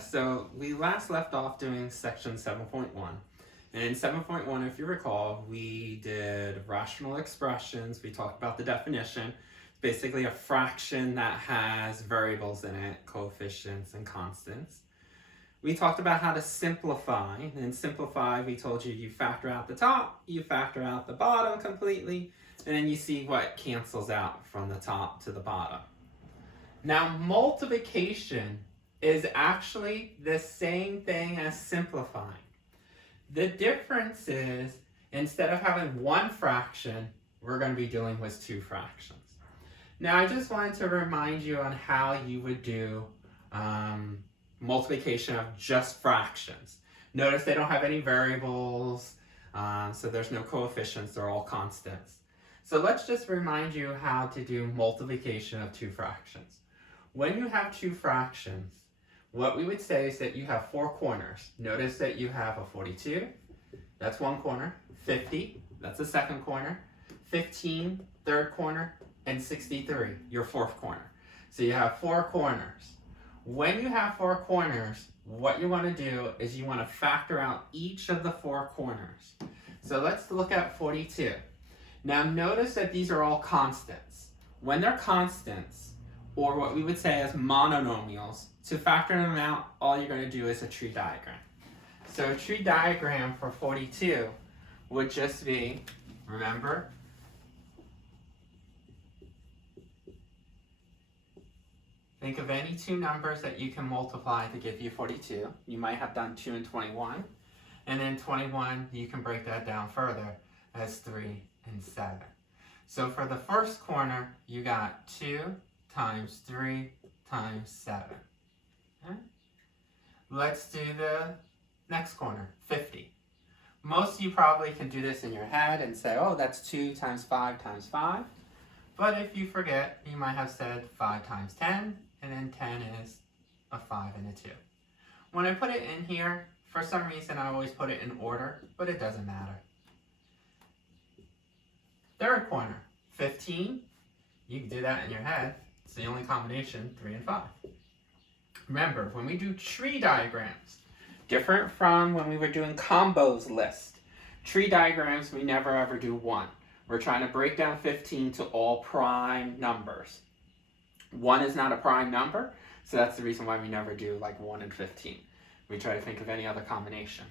So we last left off doing section 7.1. And in 7.1, if you recall, we did rational expressions. We talked about the definition. It's basically a fraction that has variables in it, coefficients and constants. We talked about how to simplify. And in simplify, we told you factor out the top, you factor out the bottom completely, and then you see what cancels out from the top to the bottom. Now, multiplication is actually the same thing as simplifying. The difference is, instead of having one fraction, we're going to be dealing with two fractions. Now, I just wanted to remind you on how you would do multiplication of just fractions. Notice they don't have any variables, so there's no coefficients, they're all constants. So let's just remind you how to do multiplication of two fractions. When you have two fractions, what we would say is that you have four corners. Notice that you have a 42, that's one corner, 50, that's the second corner, 15, third corner, and 63, your fourth corner. So you have four corners. When you have four corners, what you want to do is you want to factor out each of the four corners. So let's look at 42. Now notice that these are all constants. When they're constants, or what we would say as monomials, to factor them out, all you're going to do is a tree diagram. So a tree diagram for 42 would just be, remember, think of any two numbers that you can multiply to give you 42. You might have done 2 and 21. And then 21, you can break that down further as 3 and 7. So for the first corner, you got 2 times 3 times 7. Okay? Let's do the next corner, 50. Most of you probably can do this in your head and say, oh, that's 2 times 5 times 5. But if you forget, you might have said 5 times 10, and then 10 is a 5 and a 2. When I put it in here, for some reason I always put it in order, but it doesn't matter. Third corner, 15. You can do that in your head. It's the only combination, 3 and 5. Remember, when we do tree diagrams, different from when we were doing combos list, tree diagrams we never ever do one. We're trying to break down 15 to all prime numbers. 1 is not a prime number, so that's the reason why we never do like 1 and 15. We try to think of any other combination.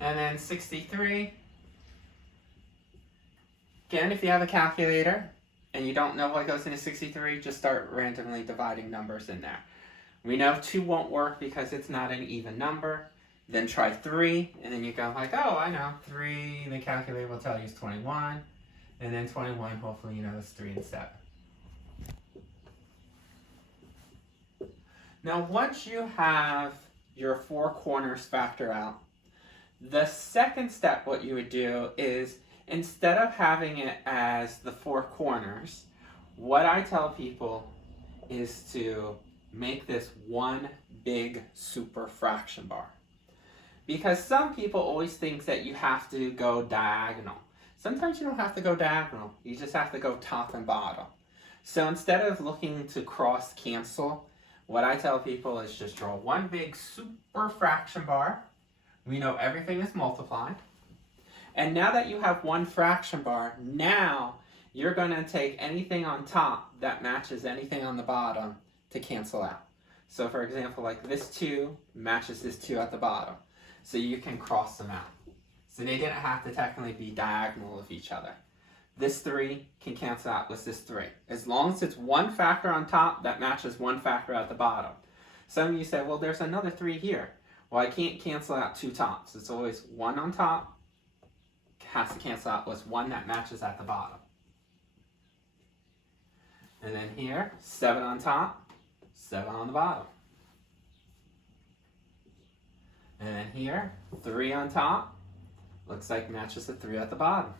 And then 63. Again, if you have a calculator and you don't know what goes into 63, just start randomly dividing numbers in there. We know 2 won't work because it's not an even number. Then try 3, and then you go like, oh, I know, 3, the calculator will tell you is 21. And then 21, hopefully you know, is 3 and 7. Now, once you have your 4 corners factored out, the second step, what you would do is, instead of having it as the 4 corners, what I tell people is to make this one big super fraction bar. Because some people always think that you have to go diagonal. Sometimes you don't have to go diagonal, you just have to go top and bottom. So instead of looking to cross cancel, what I tell people is just draw one big super fraction bar. We know everything is multiplied. And now that you have one fraction bar, now you're going to take anything on top that matches anything on the bottom to cancel out. So for example, like this 2 matches this 2 at the bottom. So you can cross them out. So they didn't have to technically be diagonal of each other. This 3 can cancel out with this 3. As long as it's one factor on top that matches one factor at the bottom. Some of you say, well, there's another 3 here. Well, I can't cancel out 2 tops. It's always 1 on top has to cancel out with 1 that matches at the bottom. And then here, 7 on top, 7 on the bottom. And then here, 3 on top, looks like matches the 3 at the bottom.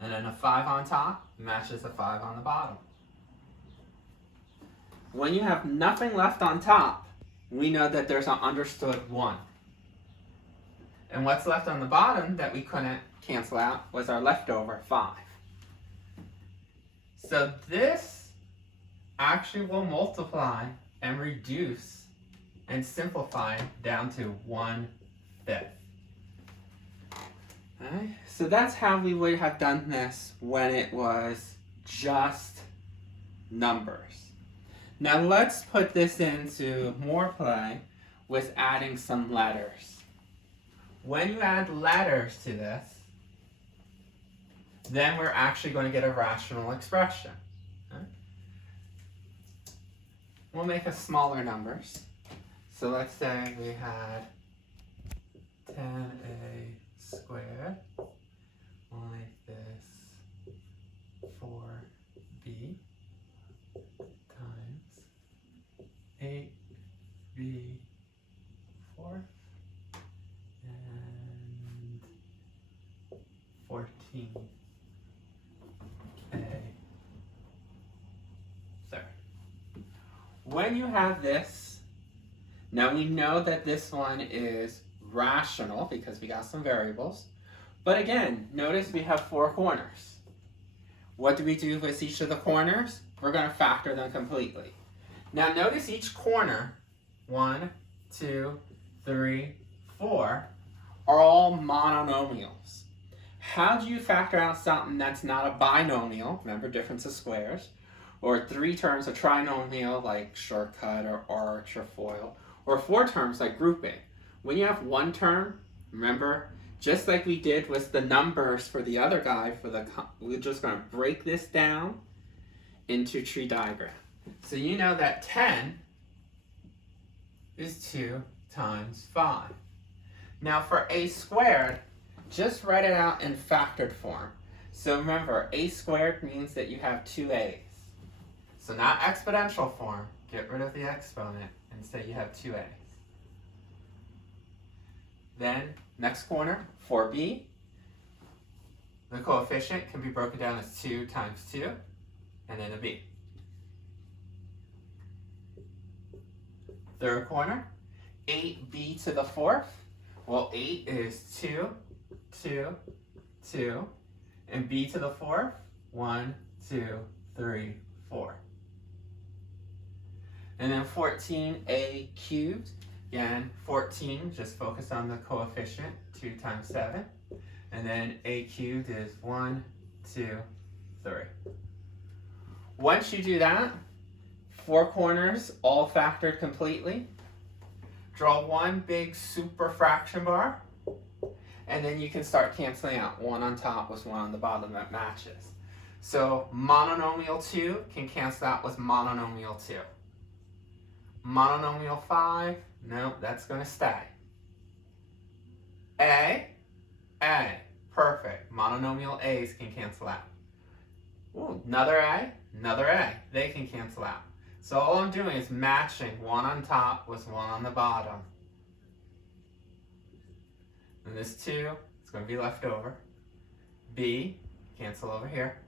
And then a 5 on top matches the 5 on the bottom. When you have nothing left on top, we know that there's an understood 1. And what's left on the bottom that we couldn't cancel out was our leftover 5. So this actually will multiply and reduce and simplify down to 1/5. Alright, so that's how we would have done this when it was just numbers. Now let's put this into more play with adding some letters. When you add letters to this, then we're actually going to get a rational expression. Okay? We'll make a smaller numbers. So let's say we had 10a squared like this 4b times 8b fourth and 14a third. When you have this, now we know that this one is rational because we got some variables. But again, notice we have 4 corners. What do we do with each of the corners? We're going to factor them completely. Now notice each corner, 1, 2, 3, 4, are all monomials. How do you factor out something that's not a binomial? Remember, difference of squares. Or 3 terms, a trinomial like shortcut or arch or FOIL. Or 4 terms like grouping. When you have 1 term, remember, just like we did with the numbers for the other guy, we're just going to break this down into tree diagram. So you know that 10 is 2 times 5. Now for a squared, just write it out in factored form. So remember, a squared means that you have 2 a's. So not exponential form, get rid of the exponent and say you have 2 a's. Then, next corner, 4b. The coefficient can be broken down as 2 times 2, and then a b. Third corner, 8b to the 4th. Well, 8 is 2, 2, 2, and b to the 4th, 1, 2, 3, 4. And then 14a cubed. Again, 14, just focus on the coefficient, 2 times 7. And then a cubed is 1, 2, 3. Once you do that, 4 corners all factored completely. Draw one big super fraction bar, and then you can start canceling out. 1 on top with 1 on the bottom that matches. So monomial 2 can cancel out with monomial 2. Monomial 5, no, that's going to stay. A, perfect. Monomial A's can cancel out. Ooh, another A, they can cancel out. So all I'm doing is matching 1 on top with 1 on the bottom. And this 2 is going to be left over. B, cancel over here.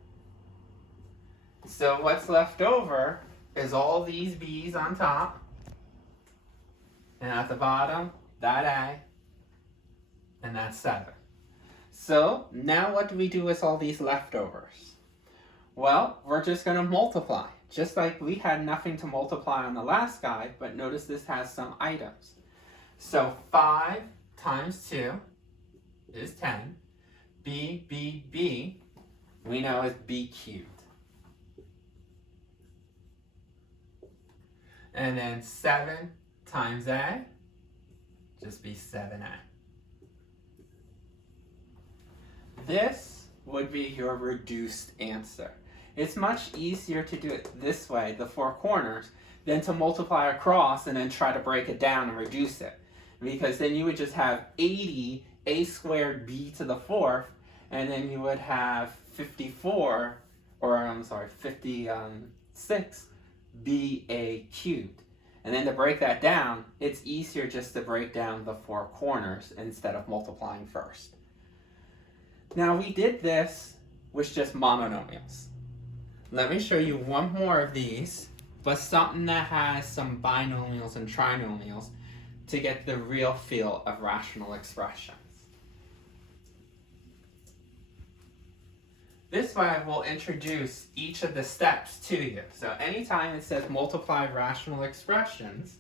So what's left over is all these B's on top. And at the bottom, that A, and that's 7. So now what do we do with all these leftovers? Well, we're just going to multiply. Just like we had nothing to multiply on the last guy, but notice this has some items. So 5 times 2 is 10. B, we know is b cubed. And then 7 times A, just be 7A. This would be your reduced answer. It's much easier to do it this way, the 4 corners, than to multiply across and then try to break it down and reduce it. Because then you would just have 80 a squared b to the 4th, and then you would have 56 ba cubed. And then to break that down, it's easier just to break down the 4 corners instead of multiplying first. Now we did this with just monomials. Let me show you one more of these, but something that has some binomials and trinomials to get the real feel of rational expressions. This way we'll introduce each of the steps to you. So anytime it says multiply rational expressions,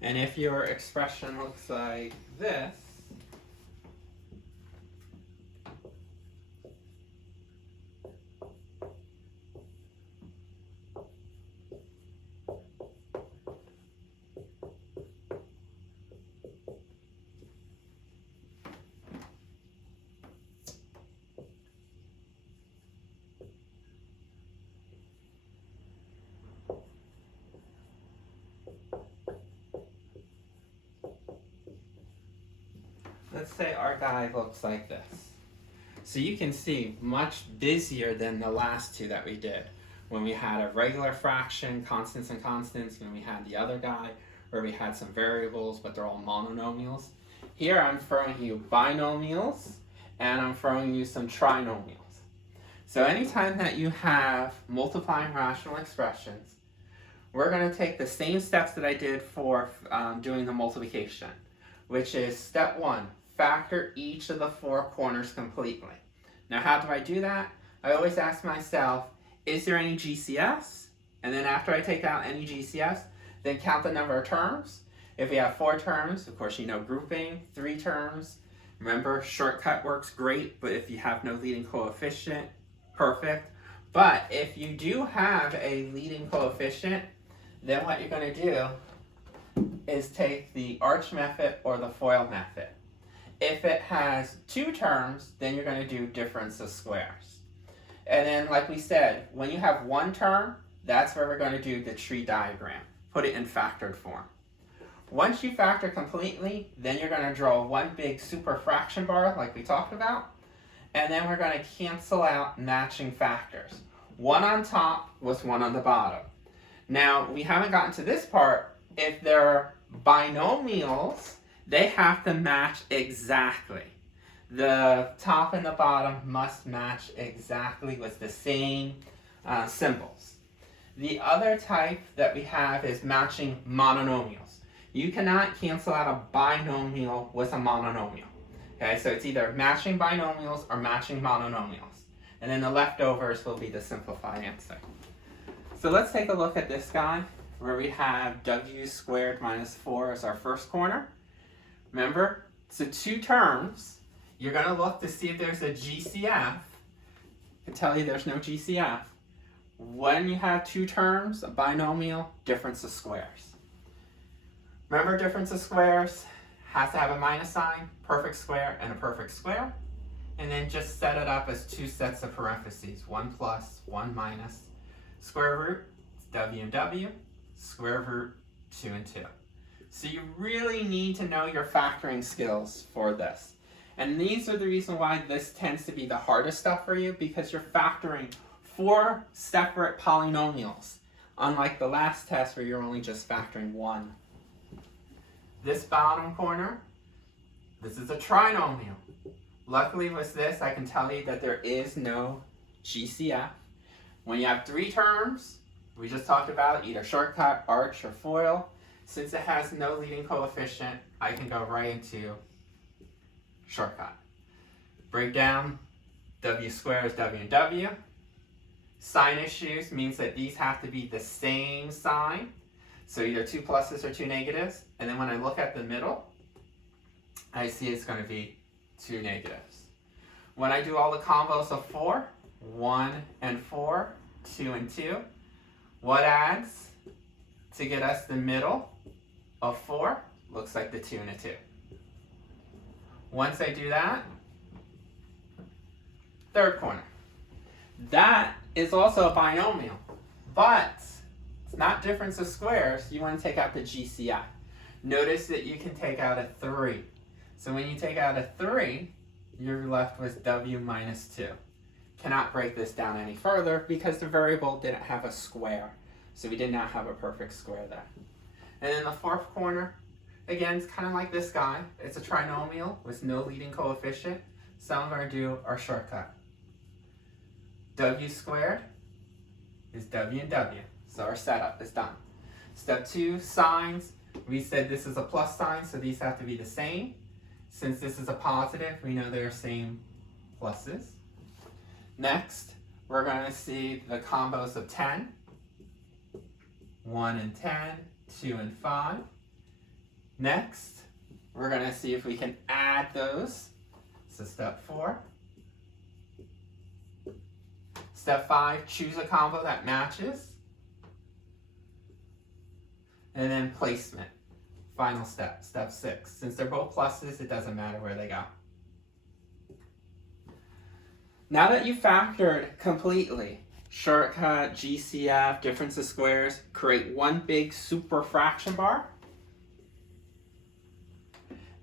and if your expression looks like this, let's say our guy looks like this. So you can see much busier than the last two that we did. When we had a regular fraction, constants and constants, when we had the other guy, where we had some variables, but they're all monomials. Here I'm throwing you binomials, and I'm throwing you some trinomials. So anytime that you have multiplying rational expressions, we're going to take the same steps that I did for doing the multiplication, which is step 1, factor each of the 4 corners completely. Now how do I do that? I always ask myself, is there any GCS? And then after I take out any GCS, then count the number of terms. If we have 4 terms, of course you know grouping, 3 terms. Remember, shortcut works great, but if you have no leading coefficient, perfect. But if you do have a leading coefficient, then what you're going to do is take the arch method or the FOIL method. If it has 2 terms, then you're going to do difference of squares. And then, like we said, when you have 1 term, that's where we're going to do the tree diagram. Put it in factored form. Once you factor completely, then you're going to draw one big super fraction bar like we talked about. And then we're going to cancel out matching factors. One on top with one on the bottom. Now, we haven't gotten to this part. If they're binomials, they have to match exactly. The top and the bottom must match exactly with the same symbols. The other type that we have is matching monomials. You cannot cancel out a binomial with a monomial. Okay, so it's either matching binomials or matching monomials. And then the leftovers will be the simplified answer. So let's take a look at this guy where we have w squared minus 4 as our first corner. Remember, so 2 terms. You're going to look to see if there's a GCF. I can tell you there's no GCF. When you have 2 terms, a binomial, difference of squares. Remember, difference of squares has to have a minus sign, perfect square, and a perfect square. And then just set it up as 2 sets of parentheses, 1 plus, 1 minus. Square root, w and w. Square root, 2 and 2. So you really need to know your factoring skills for this. And these are the reason why this tends to be the hardest stuff for you, because you're factoring 4 separate polynomials, unlike the last test where you're only just factoring 1. This bottom corner, this is a trinomial. Luckily with this, I can tell you that there is no GCF. When you have 3 terms, we just talked about either shortcut, arch, or FOIL. Since it has no leading coefficient, I can go right into shortcut. Break down, w squared is w and w. Sign issues means that these have to be the same sign. So either 2 pluses or 2 negatives. And then when I look at the middle, I see it's going to be 2 negatives. When I do all the combos of 4, 1 and 4, 2 and 2, what adds to get us the middle of 4? Looks like the 2 and a 2. Once I do that, third corner. That is also a binomial, but it's not difference of squares. You want to take out the GCF. Notice that you can take out a 3. So when you take out a 3, you're left with w minus 2. Cannot break this down any further because the variable didn't have a square. So we did not have a perfect square there. And then the fourth corner, again, it's kind of like this guy. It's a trinomial with no leading coefficient. So I'm going to do our shortcut. W squared is w and w. So our setup is done. Step 2, signs. We said this is a plus sign, so these have to be the same. Since this is a positive, we know they're same pluses. Next, we're going to see the combos of 10, 1 and 10, 2 and 5. Next, we're going to see if we can add those. So step 4. Step 5, choose a combo that matches. And then placement. Final step, step 6. Since they're both pluses, it doesn't matter where they go. Now that you've factored completely, shortcut, GCF, difference of squares, create one big super fraction bar.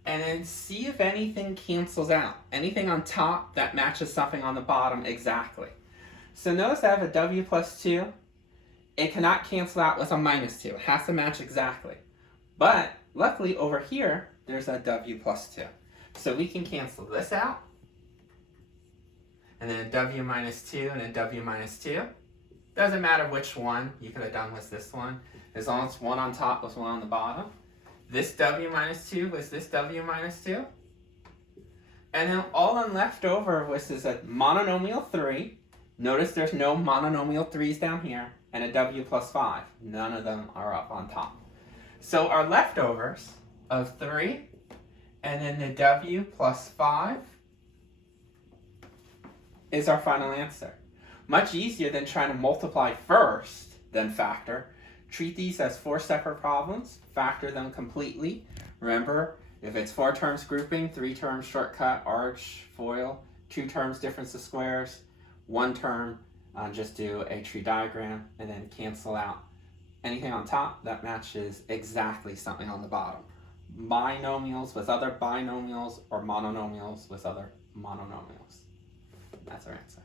And then see if anything cancels out. Anything on top that matches something on the bottom exactly. So notice I have a W plus 2. It cannot cancel out with a minus 2. It has to match exactly. But luckily over here, there's a W plus 2. So we can cancel this out. And then a W minus 2 and a W minus 2. Doesn't matter which one you could have done with this one. As long as one on top was one on the bottom. This W minus 2 was this W minus 2. And then all I'm left over was is a monomial 3. Notice there's no monomial 3's down here. And a W plus 5. None of them are up on top. So our leftovers of 3 and then the W plus 5 is our final answer. Much easier than trying to multiply first, then factor. Treat these as 4 separate problems. Factor them completely. Remember, if it's 4 terms grouping, 3 terms shortcut, arch, FOIL, 2 terms difference of squares, 1 term, just do a tree diagram, and then cancel out anything on top that matches exactly something on the bottom. Binomials with other binomials or monomials with other monomials. That's our answer.